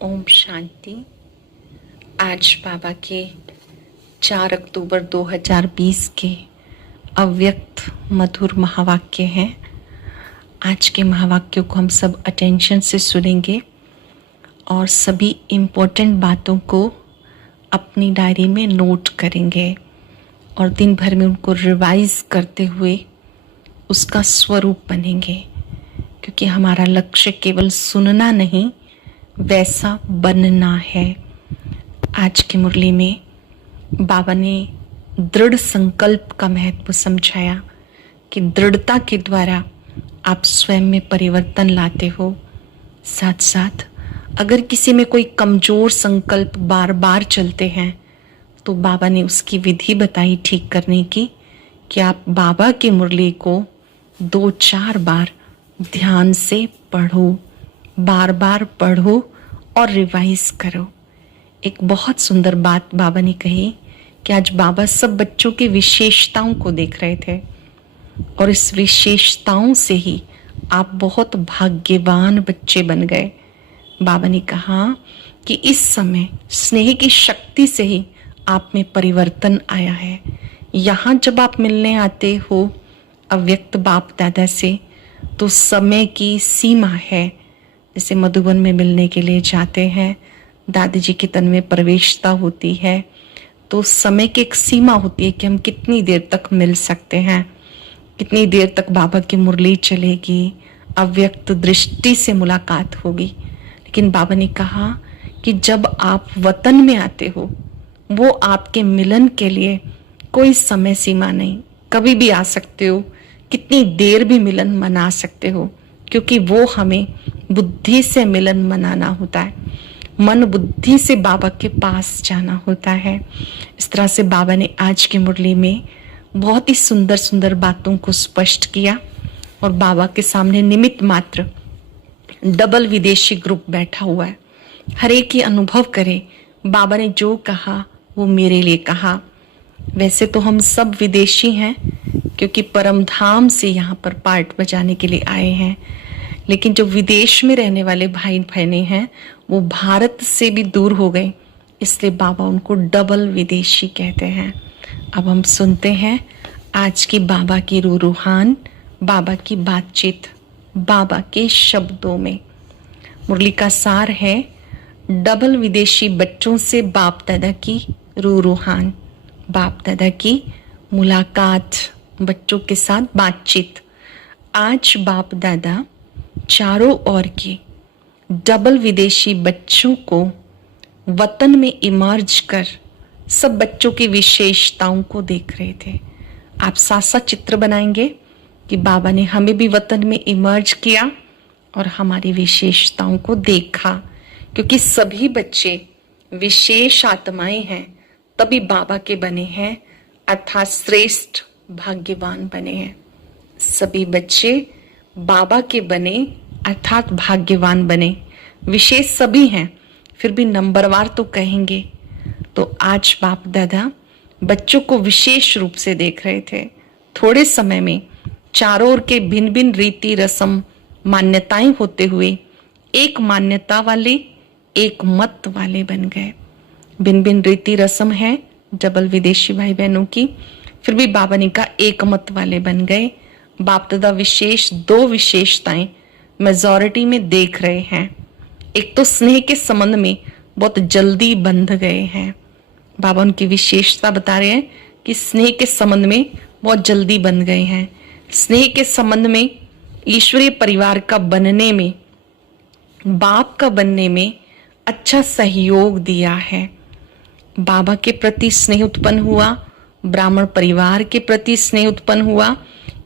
ओम शांति। आज बाबा के 4 अक्टूबर 2020 के अव्यक्त मधुर महावाक्य हैं। आज के महावाक्यों को हम सब अटेंशन से सुनेंगे और सभी इम्पोर्टेंट बातों को अपनी डायरी में नोट करेंगे और दिन भर में उनको रिवाइज करते हुए उसका स्वरूप बनेंगे, क्योंकि हमारा लक्ष्य केवल सुनना नहीं, वैसा बनना है। आज की मुरली में बाबा ने दृढ़ संकल्प का महत्व समझाया कि दृढ़ता के द्वारा आप स्वयं में परिवर्तन लाते हो। साथ साथ अगर किसी में कोई कमजोर संकल्प बार बार चलते हैं तो बाबा ने उसकी विधि बताई ठीक करने की, कि आप बाबा की मुरली को 2-4 बार ध्यान से पढ़ो, बार बार पढ़ो और रिवाइज करो। एक बहुत सुंदर बात बाबा ने कही कि आज बाबा सब बच्चों की विशेषताओं को देख रहे थे और इस विशेषताओं से ही आप बहुत भाग्यवान बच्चे बन गए। बाबा ने कहा कि इस समय स्नेह की शक्ति से ही आप में परिवर्तन आया है। यहाँ जब आप मिलने आते हो अव्यक्त बाप दादा से तो समय की सीमा है। जैसे मधुबन में मिलने के लिए जाते हैं, दादी जी के तन में प्रवेशता होती है, तो समय की एक सीमा होती है कि हम कितनी देर तक मिल सकते हैं, कितनी देर तक बाबा की मुरली चलेगी, अव्यक्त दृष्टि से मुलाकात होगी। लेकिन बाबा ने कहा कि जब आप वतन में आते हो, वो आपके मिलन के लिए कोई समय सीमा नहीं, कभी भी आ सकते हो, कितनी देर भी मिलन मना सकते हो, क्योंकि वो हमें बुद्धि से मिलन मनाना होता है, मन बुद्धि से बाबा के पास जाना होता है। इस तरह से बाबा ने आज की मुरली में बहुत ही सुंदर सुंदर बातों को स्पष्ट किया और बाबा के सामने निमित्त मात्र डबल विदेशी ग्रुप बैठा हुआ है। हर एक ही अनुभव करे बाबा ने जो कहा वो मेरे लिए कहा। वैसे तो हम सब विदेशी हैं, क्योंकि परम धाम से यहाँ पर पार्ट बजाने के लिए आए हैं, लेकिन जो विदेश में रहने वाले भाई बहनें हैं वो भारत से भी दूर हो गए, इसलिए बाबा उनको डबल विदेशी कहते हैं। अब हम सुनते हैं आज की बाबा की रूहान, बाबा की बातचीत, बाबा के शब्दों में। मुरली का सार है डबल विदेशी बच्चों से बाप दादा की रूहान, बाप दादा की मुलाकात, बच्चों के साथ बातचीत। आज बाप दादा चारों ओर के डबल विदेशी बच्चों को वतन में इमर्ज कर सब बच्चों की विशेषताओं को देख रहे थे। आप साथ साथ चित्र बनाएंगे कि बाबा ने हमें भी वतन में इमर्ज किया और हमारी विशेषताओं को देखा, क्योंकि सभी बच्चे विशेष आत्माएं हैं, तभी बाबा के बने हैं, अर्थात श्रेष्ठ भाग्यवान बने हैं। सभी बच्चे बाबा के बने अर्थात भाग्यवान बने। विशेष सभी हैं, फिर भी नंबरवार तो कहेंगे। तो आज बाप दादा बच्चों को विशेष रूप से देख रहे थे। थोड़े समय में चारों ओर के भिन्न भिन्न रीति रस्म मान्यताएं होते हुए एक मान्यता वाले, एक मत वाले बन गए। भिन्न भिन्न रीति रस्म है डबल विदेशी भाई बहनों की, फिर भी बाबा ने कहा एक मत वाले बन गए। बाप दादा विशेष 2 विशेषताएं मेजॉरिटी में देख रहे हैं। एक तो स्नेह के संबंध में बहुत जल्दी बंध गए हैं। बाबा उनकी विशेषता बता रहे हैं कि स्नेह के संबंध में बहुत जल्दी बंध गए हैं। स्नेह के संबंध में, ईश्वरीय परिवार का बनने में, बाप का बनने में अच्छा सहयोग दिया है। बाबा के प्रति स्नेह उत्पन्न हुआ, ब्राह्मण परिवार के प्रति स्नेह उत्पन्न हुआ।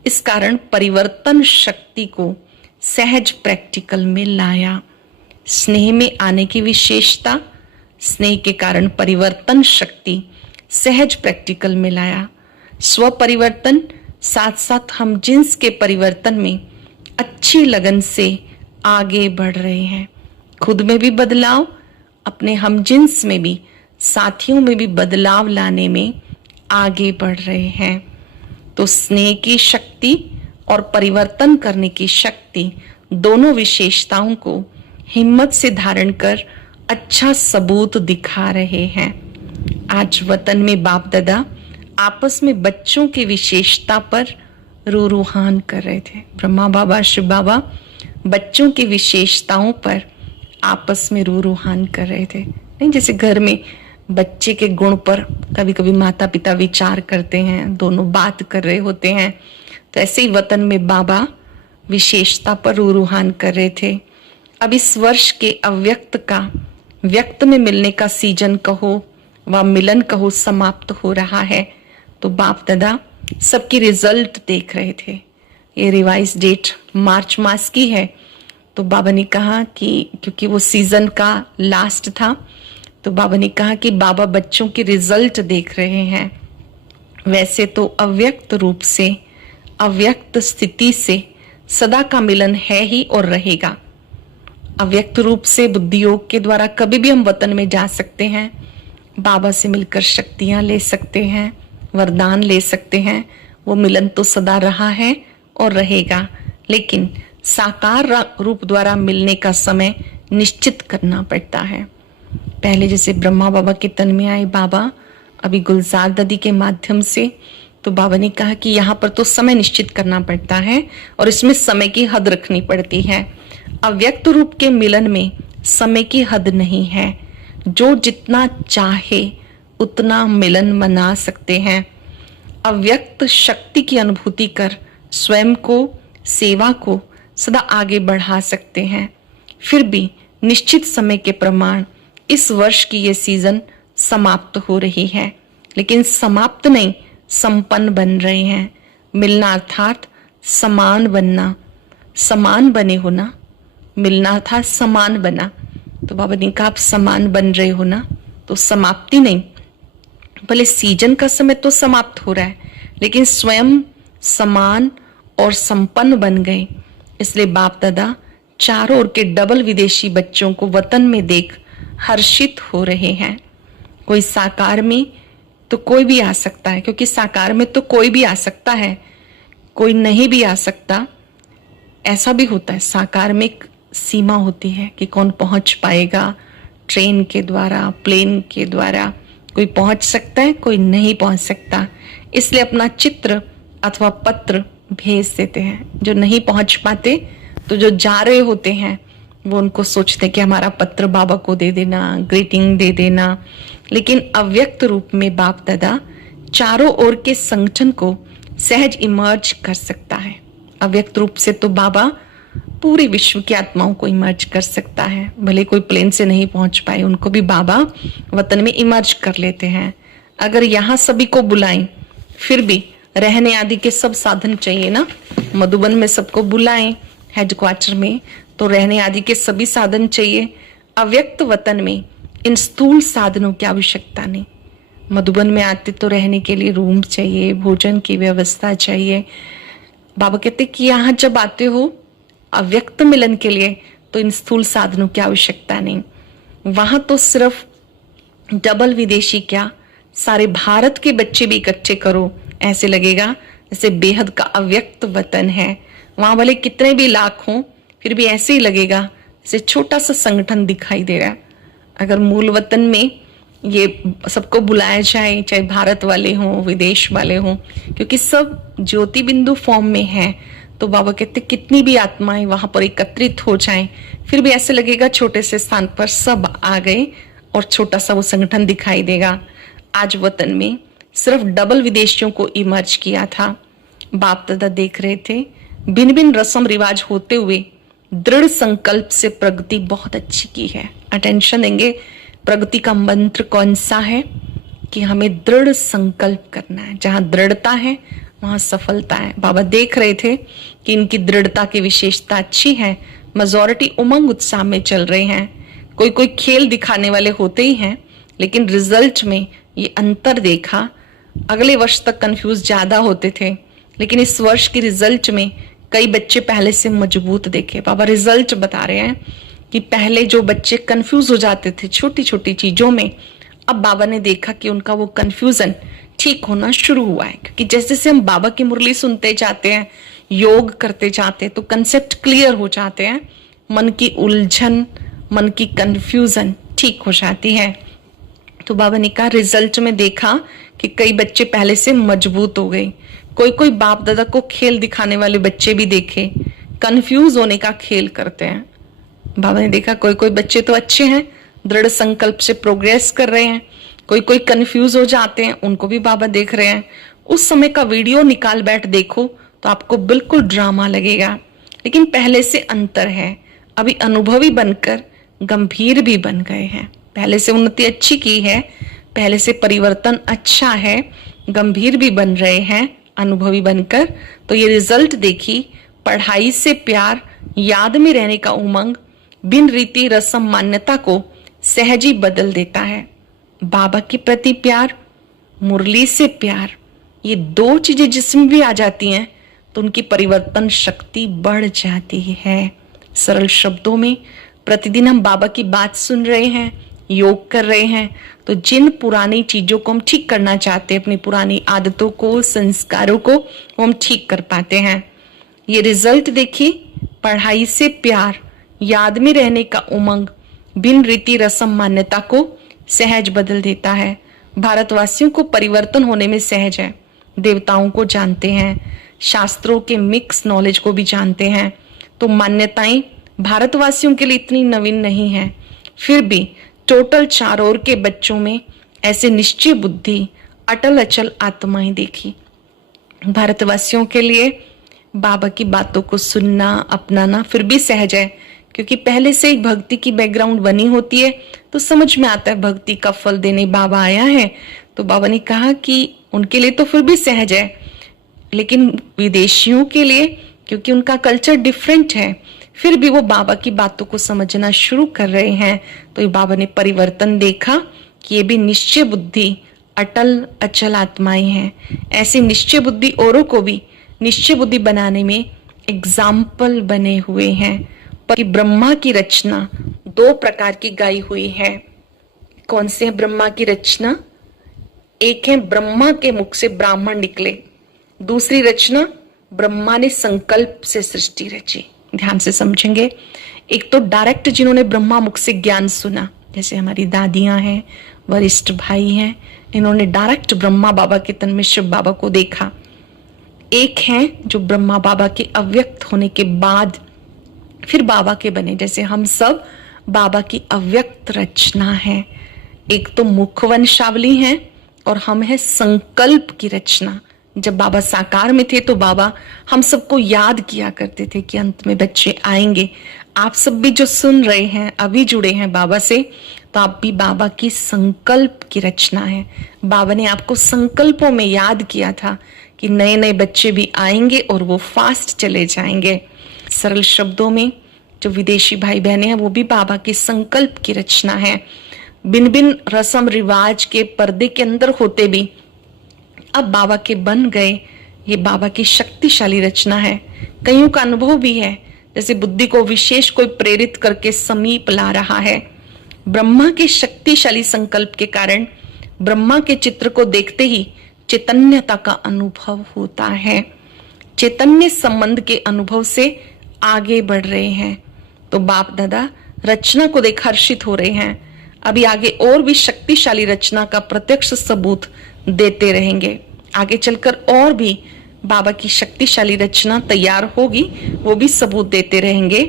इस कारण परिवर्तन शक्ति को सहज प्रैक्टिकल में लाया। स्नेह में आने की विशेषता, स्नेह के कारण परिवर्तन शक्ति सहज प्रैक्टिकल में लाया। स्व परिवर्तन, साथ साथ हम जिन्स के परिवर्तन में अच्छी लगन से आगे बढ़ रहे हैं। खुद में भी बदलाव, अपने हम जिन्स में भी, साथियों में भी बदलाव लाने में आगे बढ़ रहे हैं। तो स्नेह की शक्ति और परिवर्तन करने की शक्ति, दोनों विशेषताओं को हिम्मत से धारण कर अच्छा सबूत दिखा रहे हैं। आज वतन में बाप दादा आपस में बच्चों की विशेषता पर रूहान कर रहे थे। ब्रह्मा बाबा शिव बाबा बच्चों की विशेषताओं पर आपस में रूहान कर रहे थे। नहीं, जैसे घर में बच्चे के गुण पर कभी कभी माता पिता विचार करते हैं, दोनों बात कर रहे होते हैं, तो ऐसे ही वतन में बाबा विशेषता पर रूहान कर रहे थे। अब इस वर्ष के अव्यक्त का व्यक्त में मिलने का सीजन कहो व मिलन कहो समाप्त हो रहा है। तो बाप दादा सबकी रिजल्ट देख रहे थे। ये रिवाइज डेट मार्च मास की है, तो बाबा ने कहा कि क्योंकि वो सीजन का लास्ट था, तो बाबा ने कहा कि बाबा बच्चों के रिजल्ट देख रहे हैं। वैसे तो अव्यक्त रूप से अव्यक्त स्थिति से सदा का मिलन है ही और रहेगा। अव्यक्त रूप से बुद्धि योग के द्वारा कभी भी हम वतन में जा सकते हैं, बाबा से मिलकर शक्तियां ले सकते हैं, वरदान ले सकते हैं। वो मिलन तो सदा रहा है और रहेगा, लेकिन साकार रूप द्वारा मिलने का समय निश्चित करना पड़ता है। पहले जैसे ब्रह्मा बाबा के तन में आए बाबा, अभी गुलजार दादी के माध्यम से, तो बाबा ने कहा कि यहाँ पर तो समय निश्चित करना पड़ता है और इसमें समय की हद रखनी पड़ती है। अव्यक्त रूप के मिलन में समय की हद नहीं है। जो जितना चाहे उतना मिलन मना सकते हैं। अव्यक्त शक्ति की अनुभूति कर स्वयं को, सेवा को सदा आगे बढ़ा सकते हैं। फिर भी निश्चित समय के प्रमाण इस वर्ष की ये सीजन समाप्त हो रही है, लेकिन समाप्त नहीं, संपन्न बन रहे हैं। मिलना अर्थात समान बनना, समान बने हो ना, मिलना था समान बना। तो बाबा ने कहा आप समान बन रहे हो ना, तो समाप्ति नहीं, भले सीजन का समय तो समाप्त हो रहा है, लेकिन स्वयं समान और संपन्न बन गए। इसलिए बाप दादा चारों ओर के डबल विदेशी बच्चों को वतन में देख हर्षित हो रहे हैं। कोई साकार में तो कोई भी आ सकता है, क्योंकि साकार में तो कोई भी आ सकता है, कोई नहीं भी आ सकता। ऐसा भी होता है, साकार में एक सीमा होती है कि कौन पहुंच पाएगा। ट्रेन के द्वारा, प्लेन के द्वारा कोई पहुंच सकता है, कोई नहीं पहुंच सकता। इसलिए अपना चित्र अथवा पत्र भेज देते हैं। जो नहीं पहुंच पाते, तो जो जा रहे होते हैं वो उनको सोचते कि हमारा पत्र बाबा को दे देना, ग्रीटिंग दे देना। लेकिन अव्यक्त रूप में बाप दादा चारों ओर के संगठन को सहज इमर्ज कर सकता है। अव्यक्त रूप से तो बाबा पूरे विश्व की आत्माओं को इमर्ज कर सकता है। भले कोई प्लेन से नहीं पहुंच पाए, उनको भी बाबा वतन में इमर्ज कर लेते हैं। अगर यहाँ सभी को बुलाएं, फिर भी रहने आदि के सब साधन चाहिए ना। मधुबन में सबको बुलाएं हेडक्वार्टर में, तो रहने आदि के सभी साधन चाहिए। अव्यक्त वतन में इन स्थूल साधनों की आवश्यकता नहीं। मधुबन में आते तो रहने के लिए रूम चाहिए, भोजन की व्यवस्था चाहिए। बाबा कहते कि यहाँ जब आते हो अव्यक्त मिलन के लिए, तो इन स्थूल साधनों की आवश्यकता नहीं। वहां तो सिर्फ डबल विदेशी क्या, सारे भारत के बच्चे भी इकट्ठे करो, ऐसे लगेगा जैसे बेहद का अव्यक्त वतन है। वहां भले कितने भी लाख हों, फिर भी ऐसे ही लगेगा जैसे छोटा सा संगठन दिखाई दे रहा है। अगर मूल वतन में ये सबको बुलाया जाए, चाहे भारत वाले हों, विदेश वाले हों, क्योंकि सब ज्योति बिंदु फॉर्म में है, तो बाबा कहते कितनी भी आत्माएं वहां पर एकत्रित हो जाएं, फिर भी ऐसे लगेगा छोटे से स्थान पर सब आ गए और छोटा सा वो संगठन दिखाई देगा। आज वतन में सिर्फ डबल विदेशियों को इमर्ज किया था। बाप दादा देख रहे थे भिन्न भिन्न रस्म रिवाज होते हुए दृढ़ संकल्प से प्रगति बहुत अच्छी की है। अटेंशन देंगे, प्रगति का मंत्र कौन सा है कि हमें दृढ़ संकल्प करना है। जहां दृढ़ता है वहां सफलता है। बाबा देख रहे थे कि इनकी दृढ़ता की विशेषता अच्छी है। मेजॉरिटी उमंग उत्साह में चल रहे हैं। कोई कोई खेल दिखाने वाले होते ही हैं, लेकिन रिजल्ट में ये अंतर देखा। अगले वर्ष तक कंफ्यूज ज्यादा होते थे, लेकिन इस वर्ष की रिजल्ट में कई बच्चे पहले से मजबूत देखे। बाबा रिजल्ट बता रहे हैं कि पहले जो बच्चे कंफ्यूज हो जाते थे छोटी छोटी चीजों में, अब बाबा ने देखा कि उनका वो कंफ्यूजन ठीक होना शुरू हुआ है। क्योंकि जैसे जैसे हम बाबा की मुरली सुनते जाते हैं, योग करते जाते हैं, तो कंसेप्ट क्लियर हो जाते हैं। मन की उलझन, मन की कंफ्यूजन ठीक हो जाती है। तो बाबा ने कहा रिजल्ट में देखा कि कई बच्चे पहले से मजबूत हो गए। कोई कोई बाप दादा को खेल दिखाने वाले बच्चे भी देखे, कंफ्यूज होने का खेल करते हैं। बाबा ने देखा कोई कोई बच्चे तो अच्छे हैं, दृढ़ संकल्प से प्रोग्रेस कर रहे हैं, कोई कोई कंफ्यूज हो जाते हैं, उनको भी बाबा देख रहे हैं। उस समय का वीडियो निकाल बैठ देखो तो आपको बिल्कुल ड्रामा लगेगा, लेकिन पहले से अंतर है। अभी अनुभवी बनकर गंभीर भी बन गए हैं। पहले से उन्नति अच्छी की है, पहले से परिवर्तन अच्छा है, गंभीर भी बन रहे हैं अनुभवी बनकर। तो ये रिजल्ट देखी, पढ़ाई से प्यार, याद में रहने का उमंग, बिन रीति रस्म मान्यता को सहज ही बदल देता है। बाबा के प्रति प्यार, मुरली से प्यार, ये दो चीजें जिसमें भी आ जाती हैं तो उनकी परिवर्तन शक्ति बढ़ जाती है। सरल शब्दों में प्रतिदिन हम बाबा की बात सुन रहे हैं, योग कर रहे हैं, तो जिन पुरानी चीजों को हम ठीक करना चाहते हैं, अपनी पुरानी आदतों को, संस्कारों को, वो हम ठीक कर पाते हैं। ये रिजल्ट देखिए, पढ़ाई से प्यार, याद में रहने का उमंग, बिन रीति रस्म मान्यता को सहज बदल देता है। भारतवासियों को परिवर्तन होने में सहज है। देवताओं को जानते हैं, शास्त्रों के मिक्स नॉलेज को भी जानते हैं। तो मान्यताएं भारतवासियों के लिए इतनी नवीन नहीं है, फिर भी टोटल चारों ओर के बच्चों में ऐसे निश्चय बुद्धि, अटल अचल आत्माएं देखी। भारतवासियों के लिए बाबा की बातों को सुनना, अपनाना फिर भी सहज है, क्योंकि पहले से एक भक्ति की बैकग्राउंड बनी होती है, तो समझ में आता है भक्ति का फल देने बाबा आया है। तो बाबा ने कहा कि उनके लिए तो फिर भी सहज है, लेकिन विदेशियों के लिए, क्योंकि उनका कल्चर डिफरेंट है, फिर भी वो बाबा की बातों को समझना शुरू कर रहे हैं। तो ये बाबा ने परिवर्तन देखा कि ये भी निश्चय बुद्धि, अटल अचल आत्माएं हैं। ऐसी निश्चय बुद्धि औरों को भी निश्चय बुद्धि बनाने में एग्जाम्पल बने हुए हैं। पर ब्रह्मा की रचना दो प्रकार की गाई हुई है। कौन से है ब्रह्मा की रचना? एक है ब्रह्मा के मुख से ब्राह्मण निकले, दूसरी रचना ब्रह्मा ने संकल्प से सृष्टि रची। ध्यान से समझेंगे। एक तो डायरेक्ट जिन्होंने ब्रह्मा मुख से ज्ञान सुना, जैसे हमारी दादियां हैं, वरिष्ठ भाई हैं, इन्होंने डायरेक्ट ब्रह्मा बाबा के तन में शिव बाबा को देखा। एक है जो ब्रह्मा बाबा के अव्यक्त होने के बाद फिर बाबा के बने, जैसे हम सब बाबा की अव्यक्त रचना है। एक तो मुख वंशावली है और हम है संकल्प की रचना। जब बाबा साकार में थे तो बाबा हम सबको याद किया करते थे कि अंत में बच्चे आएंगे। आप सब भी जो सुन रहे हैं, अभी जुड़े हैं बाबा से, तो आप भी बाबा की संकल्प की रचना है। बाबा ने आपको संकल्पों में याद किया था कि नए नए बच्चे भी आएंगे और वो फास्ट चले जाएंगे। सरल शब्दों में जो विदेशी भाई बहने हैं वो भी बाबा की संकल्प की रचना है। बिन बिन रस्म रिवाज के पर्दे के अंदर होते भी अब बाबा के बन गए। ये बाबा की शक्तिशाली रचना है। कईयों का अनुभव भी है, जैसे बुद्धि को विशेष कोई प्रेरित करके समीप ला रहा है। ब्रह्मा के शक्तिशाली संकल्प के कारण ब्रह्मा के चित्र को देखते ही चैतन्यता का अनुभव होता है। चैतन्य संबंध के अनुभव से आगे बढ़ रहे हैं। तो बाप दादा रचना को देख हर्षित हो रहे हैं। अभी आगे और भी शक्तिशाली रचना का प्रत्यक्ष सबूत देते रहेंगे। आगे चलकर और भी बाबा की शक्तिशाली रचना तैयार होगी, वो भी सबूत देते रहेंगे।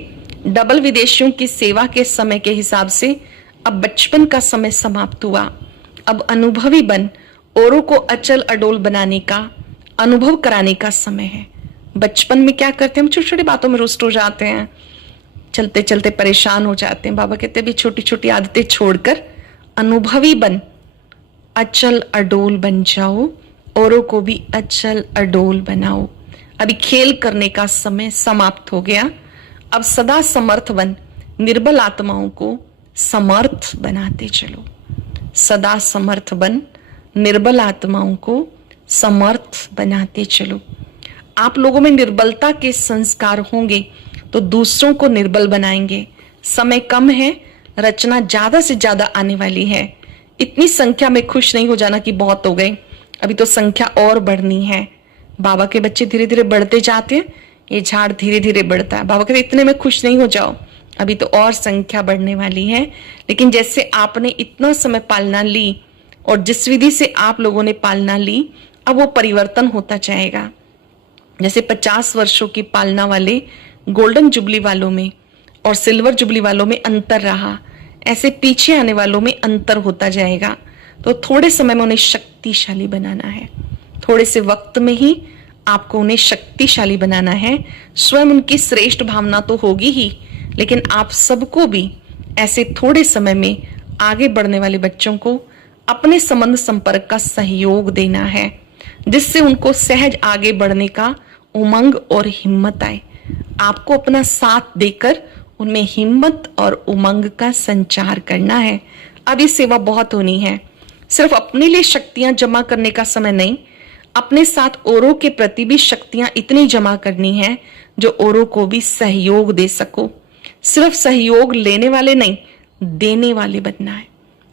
डबल विदेशियों की सेवा के समय के हिसाब से अब बचपन का समय समाप्त हुआ। अब अनुभवी बन औरों को अचल अडोल बनाने का, अनुभव कराने का समय है। बचपन में क्या करते हैं हम? छोटी छोटी बातों में रुष्ट हो जाते हैं, चलते चलते परेशान हो जाते हैं। बाबा कहते हैं भी छोटी छोटी आदतें छोड़कर अनुभवी बन, अचल अडोल बन जाओ, औरों को भी अचल अडोल बनाओ। अभी खेल करने का समय समाप्त हो गया। अब सदा समर्थ बन, निर्बल आत्माओं को समर्थ बनाते चलो। सदा समर्थ बन, निर्बल आत्माओं को समर्थ बनाते चलो। आप लोगों में निर्बलता के संस्कार होंगे तो दूसरों को निर्बल बनाएंगे। समय कम है, रचना ज्यादा से ज्यादा आने वाली है। इतनी संख्या में खुश नहीं हो जाना कि बहुत हो गए, अभी तो संख्या और बढ़नी है। बाबा के बच्चे धीरे धीरे बढ़ते जाते हैं, ये झाड़ धीरे धीरे बढ़ता है। बाबा कहते इतने में खुश नहीं हो जाओ, अभी तो और संख्या बढ़ने वाली है। लेकिन जैसे आपने इतना समय पालना ली और जिस विधि से आप लोगों ने पालना ली, अब वो परिवर्तन होता जाएगा। जैसे 50 वर्षों की पालना वाले गोल्डन जुबली वालों में और सिल्वर जुबली वालों में अंतर रहा, ऐसे पीछे आने वालों में अंतर होता जाएगा। तो थोड़े समय में उन्हें शक्तिशाली बनाना है, थोड़े से वक्त में ही आपको उन्हें शक्तिशाली बनाना है। स्वयं उनकी श्रेष्ठ भावना तो होगी ही, लेकिन आप सबको भी ऐसे थोड़े समय में आगे बढ़ने वाले बच्चों को अपने संबंध संपर्क का सहयोग देना है, जिससे उनको सहज आगे बढ़ने का उमंग और हिम्मत आए। आपको अपना साथ देकर उनमें हिम्मत और उमंग का संचार करना है। अब ये सेवा बहुत होनी है। सिर्फ अपने लिए शक्तियां जमा करने का समय नहीं, अपने साथ औरों के प्रति भी शक्तियां इतनी जमा करनी है जो औरों को भी सहयोग दे सको। सिर्फ सहयोग लेने वाले नहीं, देने वाले बनना है।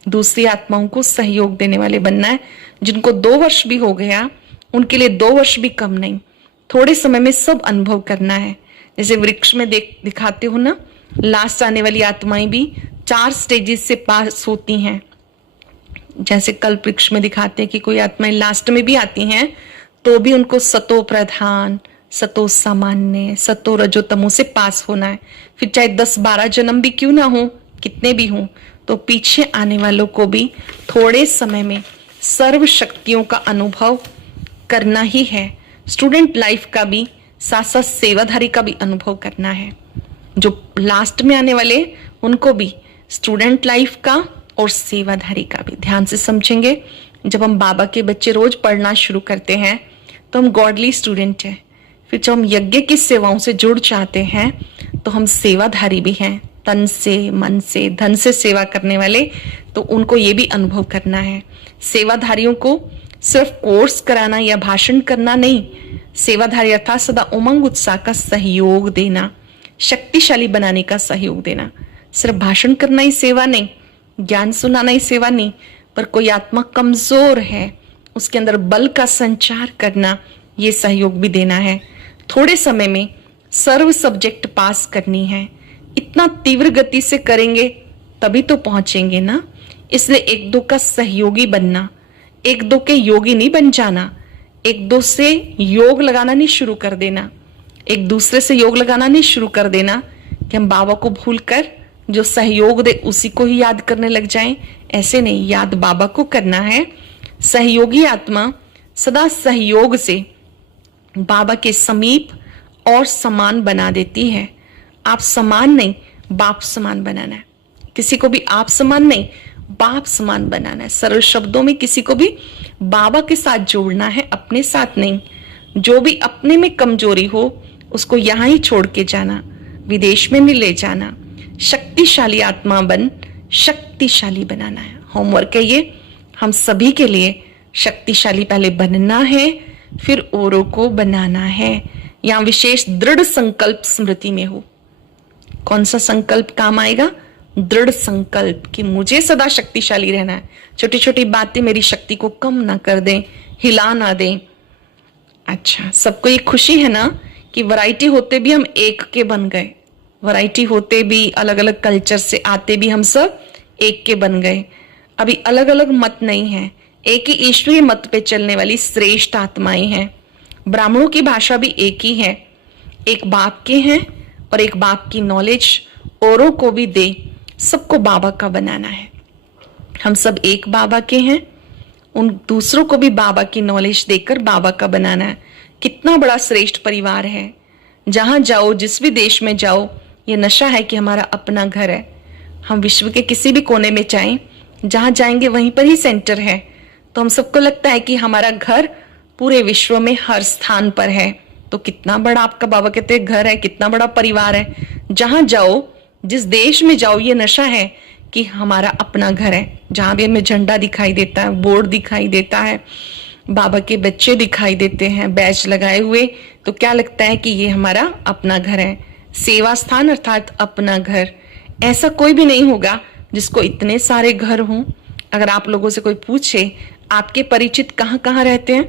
दूसरी आत्माओं को सहयोग देने वाले बनना है। जिनको 2 वर्ष भी हो गया, उनके लिए 2 वर्ष भी कम नहीं, थोड़े समय में सब अनुभव करना है। जैसे वृक्ष में दिखाते हो ना, लास्ट आने वाली आत्माएं भी 4 स्टेजेस से पास होती हैं। जैसे कल्प वृक्ष में दिखाते हैं कि कोई आत्माएं लास्ट में भी आती हैं, तो भी उनको सतो प्रधान, सतो सामान्य, सतो रजो तमो से पास होना है। फिर चाहे 10-12 जन्म भी क्यों ना हो, कितने भी हों, तो पीछे आने वालों को भी थोड़े समय में सर्व शक्तियों का अनुभव करना ही है। स्टूडेंट लाइफ का भी साथ साथ सेवाधारी का भी अनुभव करना है। जो लास्ट में आने वाले, उनको भी स्टूडेंट लाइफ का और सेवाधारी का भी ध्यान से समझेंगे। जब हम बाबा के बच्चे रोज पढ़ना शुरू करते हैं तो हम गॉडली स्टूडेंट हैं। फिर जब हम यज्ञ की सेवाओं से जुड़ जाते हैं तो हम सेवाधारी भी हैं, तन से, मन से, धन से सेवा करने वाले। तो उनको ये भी अनुभव करना है। सेवाधारियों को सिर्फ कोर्स कराना या भाषण करना नहीं, सेवाधारी अर्थात सदा उमंग उत्साह का सहयोग देना, शक्तिशाली बनाने का सहयोग देना। सिर्फ भाषण करना ही सेवा नहीं, ज्ञान सुनाना ही सेवा नहीं, पर कोई आत्मा कमजोर है, उसके अंदर बल का संचार करना, ये सहयोग भी देना है। थोड़े समय में सर्व सब्जेक्ट पास करनी है। इतना तीव्र गति से करेंगे तभी तो पहुंचेंगे ना। इसलिए 1-2 का सहयोगी बनना, 1-2 के योगी नहीं बन जाना, 1-2 से योग लगाना नहीं शुरू कर देना, एक दूसरे से योग लगाना नहीं शुरू कर देना कि हम बाबा को भूलकर जो सहयोग दे उसी को ही याद करने लग जाएं। ऐसे नहीं, याद बाबा को करना है। सहयोगी आत्मा सदा सहयोग से बाबा के समीप और समान बना देती है। आप समान नहीं, बाप समान बनाना है। किसी को भी आप समान नहीं, बाप समान बनाना है। सरल शब्दों में किसी को भी बाबा के साथ जोड़ना है, अपने साथ नहीं। जो भी अपने में कमजोरी हो उसको यहां ही छोड़ के जाना, विदेश में नहीं ले जाना। शक्तिशाली आत्मा बन शक्तिशाली बनाना है। होमवर्क है ये हम सभी के लिए। शक्तिशाली पहले बनना है, फिर औरों को बनाना है। यहां विशेष दृढ़ संकल्प स्मृति में हो। कौन सा संकल्प काम आएगा? दृढ़ संकल्प कि मुझे सदा शक्तिशाली रहना है। छोटी छोटी बातें मेरी शक्ति को कम ना कर दें, हिला ना दें। अच्छा, सबको ये खुशी है ना कि वैरायटी होते भी हम एक के बन गए, वैरायटी होते भी, अलग अलग कल्चर से आते भी हम सब एक के बन गए। अभी अलग अलग मत नहीं है, एक ही ईश्वरीय मत पे चलने वाली श्रेष्ठ आत्माएं हैं। ब्राह्मणों की भाषा भी एक ही है, एक बाप के हैं और एक बाप की नॉलेज औरों को भी दे, सबको बाबा का बनाना है। हम सब एक बाबा के हैं, उन दूसरों को भी बाबा की नॉलेज देकर बाबा का बनाना है। कितना बड़ा श्रेष्ठ परिवार है। जहां जाओ, जिस भी देश में जाओ, ये नशा है कि हमारा अपना घर है। हम विश्व के किसी भी कोने में जाएं, जहां जाएंगे वहीं पर ही सेंटर है। तो हम सबको लगता है कि हमारा घर पूरे विश्व में हर स्थान पर है। तो कितना बड़ा आपका बाबा कहते हैं घर है, कितना बड़ा परिवार है। जहां जाओ, जिस देश में जाओ, ये नशा है कि हमारा अपना घर है। जहां भी हमें झंडा दिखाई देता है, बोर्ड दिखाई देता है, बाबा के बच्चे दिखाई देते हैं बैच लगाए हुए, तो क्या लगता है कि ये हमारा अपना घर है। सेवा स्थान अर्थात अपना घर। ऐसा कोई भी नहीं होगा जिसको इतने सारे घर हों। अगर आप लोगों से कोई पूछे आपके परिचित कहाँ कहाँ रहते हैं,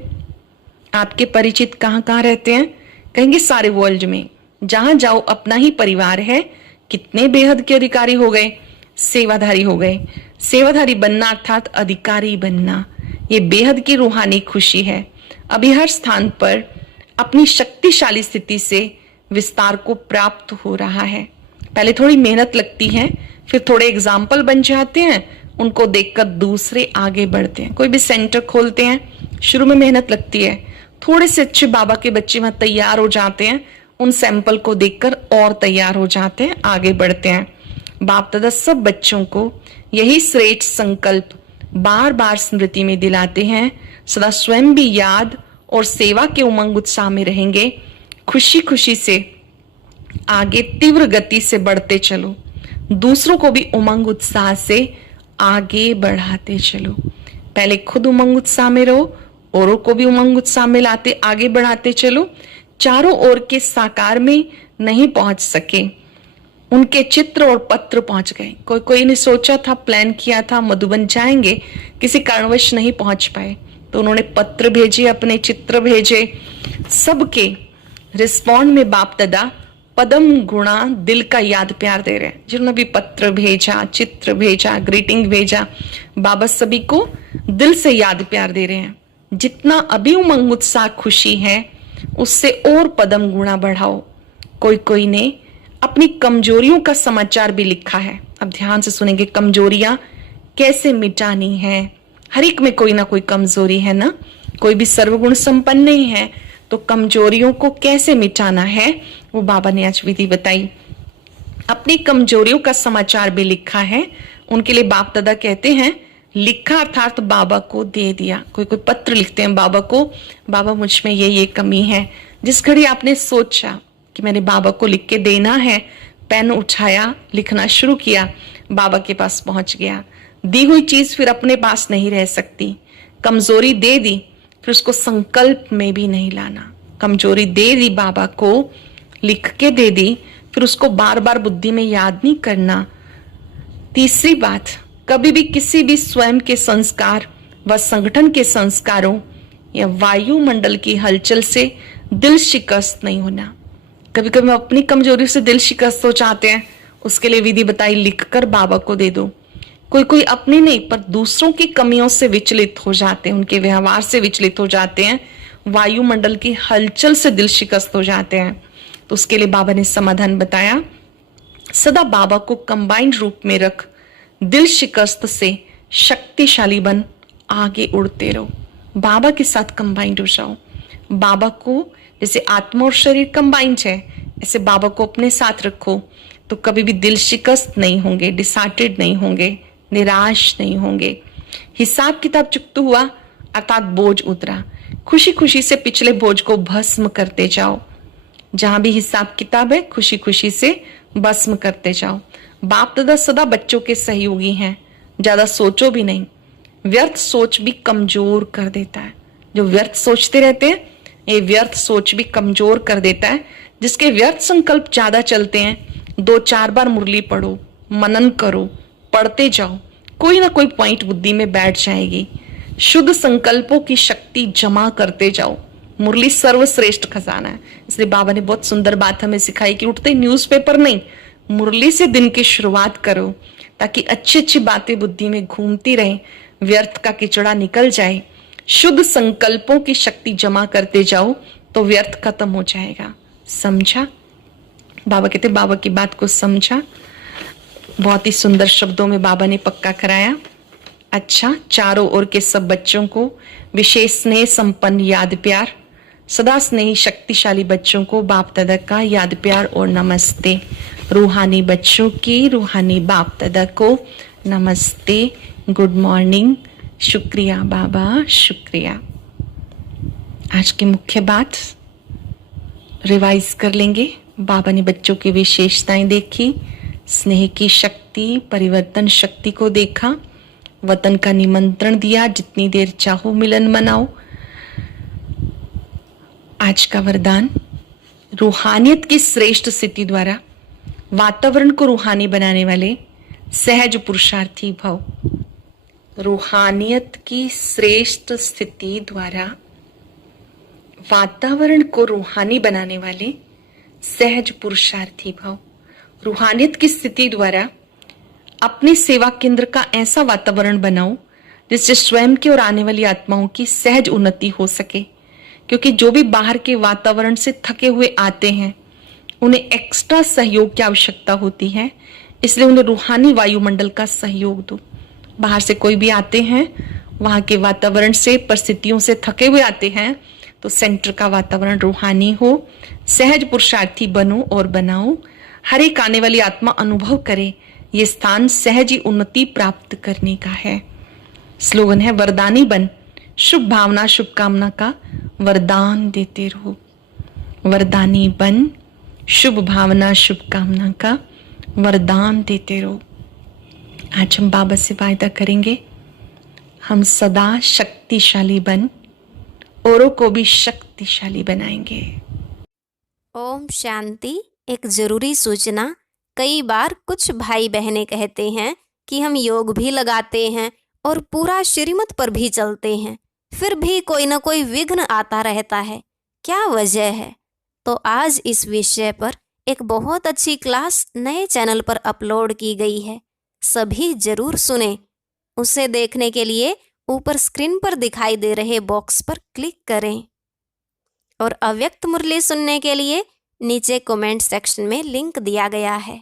आपके परिचित कहाँ कहाँ रहते हैं, कहेंगे सारे वर्ल्ड में। जहां जाओ अपना ही परिवार है, कितने बेहद के अधिकारी हो गए, सेवाधारी हो गए। सेवाधारी बनना अर्थात अधिकारी बनना, ये बेहद की रूहानी खुशी है। अभी हर स्थान पर अपनी शक्तिशाली स्थिति से विस्तार को प्राप्त हो रहा है। पहले थोड़ी मेहनत लगती है, फिर थोड़े एग्जाम्पल बन जाते हैं, उनको देखकर दूसरे आगे बढ़ते हैं। कोई भी सेंटर खोलते हैं, शुरू में मेहनत लगती है, थोड़े से अच्छे बाबा के बच्चे वहां तैयार हो जाते हैं, उन सैंपल को देखकर और तैयार हो जाते हैं, आगे बढ़ते हैं। बाप दादा सब बच्चों को यही श्रेष्ठ संकल्प बार बार स्मृति में दिलाते हैं। सदा स्वयं भी याद और सेवा के उमंग उत्साह में रहेंगे। खुशी खुशी से आगे तीव्र गति से बढ़ते चलो, दूसरों को भी उमंग उत्साह से आगे बढ़ाते चलो। पहले खुद उमंग उत्साह में रहो, औरों को भी उमंग उत्साह में लाते आगे बढ़ाते चलो। चारों ओर के साकार में नहीं पहुंच सके, उनके चित्र और पत्र पहुंच गए। कोई ने सोचा था, प्लान किया था मधुबन जाएंगे, किसी कारणवश नहीं पहुंच पाए, तो उन्होंने पत्र भेजे, अपने चित्र भेजे। सबके रिस्पॉन्ड में बाप दादा पदम गुणा दिल का याद प्यार दे रहे हैं। जिन्होंने भी पत्र भेजा, चित्र भेजा, ग्रीटिंग भेजा, बाबा सभी को दिल से याद प्यार दे रहे हैं। जितना अभी उमंग उत्साह खुशी है, उससे और पदम गुणा बढ़ाओ। कोई ने अपनी कमजोरियों का समाचार भी लिखा है। अब ध्यान से सुनेंगे, कमजोरियां कैसे मिटानी है। हर एक में कोई ना कोई कमजोरी है ना, कोई भी सर्वगुण संपन्न नहीं है, तो कमजोरियों को कैसे मिटाना है वो बाबा ने आज विधि बताई। अपनी कमजोरियों का समाचार भी लिखा है। उनके लिए बाप दादा कहते हैं, लिखा अर्थात बाबा को दे दिया। कोई पत्र लिखते हैं बाबा को, बाबा मुझ में ये कमी है। जिस घड़ी आपने सोचा कि मैंने बाबा को लिख के देना है, पेन उठाया, लिखना शुरू किया, बाबा के पास पहुंच गया। दी हुई चीज फिर अपने पास नहीं रह सकती। कमजोरी दे दी, फिर उसको संकल्प में भी नहीं लाना। कमजोरी दे दी बाबा को, लिख के दे दी, फिर उसको बार बार बुद्धि में याद नहीं करना। तीसरी बात, कभी भी किसी भी स्वयं के संस्कार व संगठन के संस्कारों या वायुमंडल की हलचल से दिल शिकस्त नहीं होना। कभी कभी हम अपनी कमजोरी से दिल शिकस्त हो जाते हैं, उसके लिए विधि बताई, लिखकर बाबा को दे दो। कोई अपनी नहीं पर दूसरों की कमियों से विचलित हो जाते हैं, उनके व्यवहार से विचलित हो जाते हैं, वायुमंडल की हलचल से दिल शिकस्त हो जाते हैं। तो उसके लिए बाबा ने समाधान बताया, सदा बाबा को कंबाइंड रूप में रख, दिल शिकस्त से शक्तिशाली बन आगे उड़ते रहो। बाबा के साथ कंबाइंड हो जाओ। बाबा को जैसे आत्मा और शरीर कंबाइंड है, ऐसे बाबा को अपने साथ रखो, तो कभी भी दिल शिकस्त नहीं होंगे, डिसहार्टेड नहीं होंगे, निराश नहीं होंगे। हिसाब किताब चुकता हुआ अर्थात बोझ उतरा, खुशी खुशी से पिछले बोझ को भस्म करते जाओ। जहां भी हिसाब किताब है, खुशी खुशी से भस्म करते जाओ। बाप दादा सदा बच्चों के सहयोगी हैं, ज्यादा सोचो भी नहीं। व्यर्थ सोच भी कमजोर कर देता है। जो व्यर्थ सोचते रहते हैं, ये व्यर्थ सोच भी कमजोर कर देता है। जिसके व्यर्थ संकल्प ज्यादा चलते हैं, 2-4 बार मुरली पढ़ो, मनन करो, पढ़ते जाओ, कोई ना कोई पॉइंट बुद्धि में बैठ जाएगी। शुद्ध संकल्पों की शक्ति जमा करते जाओ। मुरली सर्वश्रेष्ठ खजाना है। इसलिए बाबा ने बहुत सुंदर बात हमें सिखाई कि उठते न्यूज़पेपर नहीं, मुरली से दिन की शुरुआत करो, ताकि अच्छी अच्छी बातें बुद्धि में घूमती रहें, व्यर्थ का किचड़ा निकल जाए। शुद्ध संकल्पों की शक्ति जमा करते जाओ तो व्यर्थ खत्म हो जाएगा। समझा? बाबा कहते बाबा की बात को समझा। बहुत ही सुंदर शब्दों में बाबा ने पक्का कराया। अच्छा, चारों ओर के सब बच्चों को विशेष स्नेह संपन्न याद प्यार। सदा स्नेही शक्तिशाली बच्चों को बाप दादा का याद प्यार और नमस्ते। रूहानी बच्चों की रूहानी बाप दादा को नमस्ते, गुड मॉर्निंग, शुक्रिया बाबा, शुक्रिया। आज की मुख्य बात रिवाइज कर लेंगे। बाबा ने बच्चों की विशेषताएं देखी, स्नेह की शक्ति, परिवर्तन शक्ति को देखा, वतन का निमंत्रण दिया, जितनी देर चाहो मिलन मनाओ। आज का वरदान, रूहानियत की श्रेष्ठ स्थिति द्वारा वातावरण को रूहानी बनाने वाले सहज पुरुषार्थी भव। रूहानियत की श्रेष्ठ स्थिति द्वारा वातावरण को रूहानी बनाने वाले सहज पुरुषार्थी भव। रूहानियत की स्थिति द्वारा अपने सेवा केंद्र का ऐसा वातावरण बनाओ जिससे स्वयं की और आने वाली आत्माओं की सहज उन्नति हो सके, क्योंकि जो भी बाहर के वातावरण से थके हुए आते हैं उन्हें एक्स्ट्रा सहयोग की आवश्यकता होती है, इसलिए उन्हें रूहानी वायुमंडल का सहयोग दो। बाहर से कोई भी आते हैं, वहां के वातावरण से, परिस्थितियों से थके हुए आते हैं, तो सेंटर का वातावरण रूहानी हो, सहज पुरुषार्थी बनो और बनाओ। हर एक आने वाली आत्मा अनुभव करे ये स्थान सहज ही उन्नति प्राप्त करने का है। स्लोगन है, वरदानी बन, शुभ भावना शुभकामना का वरदान देते रहो। वरदानी बन, शुभ भावना शुभकामना का वरदान देते रहो। आज हम बाबा से वायदा करेंगे, हम सदा शक्तिशाली बन औरों को भी शक्तिशाली बनाएंगे। ओम शांति। एक जरूरी सूचना। कई बार कुछ भाई बहनें कहते हैं कि हम योग भी लगाते हैं और पूरा श्रीमत पर भी चलते हैं, फिर भी कोई ना कोई विघ्न आता रहता है, क्या वजह है? तो आज इस विषय पर एक बहुत अच्छी क्लास नए चैनल पर अपलोड की गई है, सभी जरूर सुने। उसे देखने के लिए ऊपर स्क्रीन पर दिखाई दे रहे बॉक्स पर क्लिक करें और अव्यक्त मुरली सुनने के लिए नीचे कमेंट सेक्शन में लिंक दिया गया है।